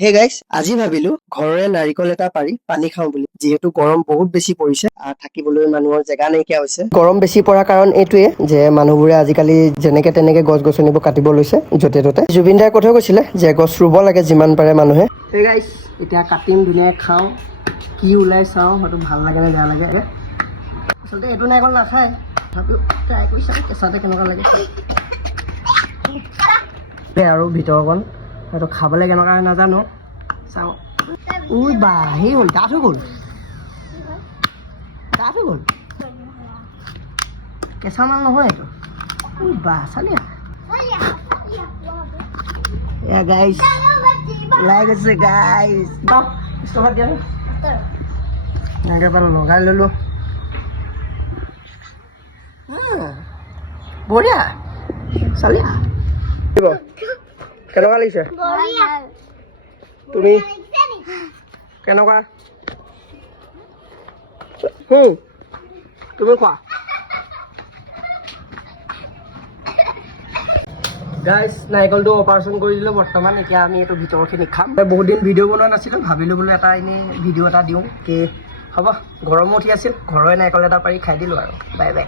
Hey guys, আজি ভাবিলো ঘৰৰে নাৰিকল এটা পাৰি পানী খাওঁ বুলি। যিহেতু গৰম বহুত বেছি পৰিছে, থাকিবলৈ মানুহৰ জেগা নাইকিয়া হৈছে। গৰম বেছি পৰাৰ কাৰণ এইটোৱে যে মানুহবোৰে আজিকালি যেনেকে তেনেকে গছ গছনিবোৰ কাটিব লৈছে য'তে ত'তে। জুবিন দাই কথাও কৈছিলে যে গছ ৰুব লাগে যিমান পাৰে মানুহে। হে গাইস, এতিয়া কাটিম ধুনীয়াকৈ খাওঁ, কি ওলাই চাওঁ, হয়তো ভাল লাগে নে বেয়া লাগে। আচলতে এইটো নাৰিকল নাখায়, তথাপিও ট্ৰাই কৰি চাওঁ কেঁচাতে কেনেকুৱা লাগে। আৰু ভিতৰকণ হয়তো খাবলৈ কেনেকুৱা নাজানো, চাওঁ। উই বা হেৰি হ'ল, ডাঠ হৈ গ'ল, ডাঠ হৈ গ'ল, কেঁচা মাল নহয় এইটো। উই বা চালিয়া এয়া গাইছ, ওলাই গৈছে গাইছ। ষ্টভত দিয়া এনেকৈ বাৰু লগাই ল'লোঁ। বঢ়িয়া চালিয়া। কেনেকুৱা লাগিছে? তুমি কেনেকুৱা? তুমি কোৱা। গাইছ, নাৰিকলটো অপাৰেশ্যন কৰি দিলোঁ বৰ্তমান। এতিয়া আমি এইটো ভিতৰৰখিনি খাম। বহুত দিন ভিডিঅ' বনোৱা নাছিলোঁ, ভাবিলোঁ বোলো এটা এনেই ভিডিঅ' এটা দিওঁ। কি হ'ব, গৰমো উঠি আছিল, ঘৰৰে নাৰিকল এটা পাৰি খাই দিলোঁ আৰু। Bye bye.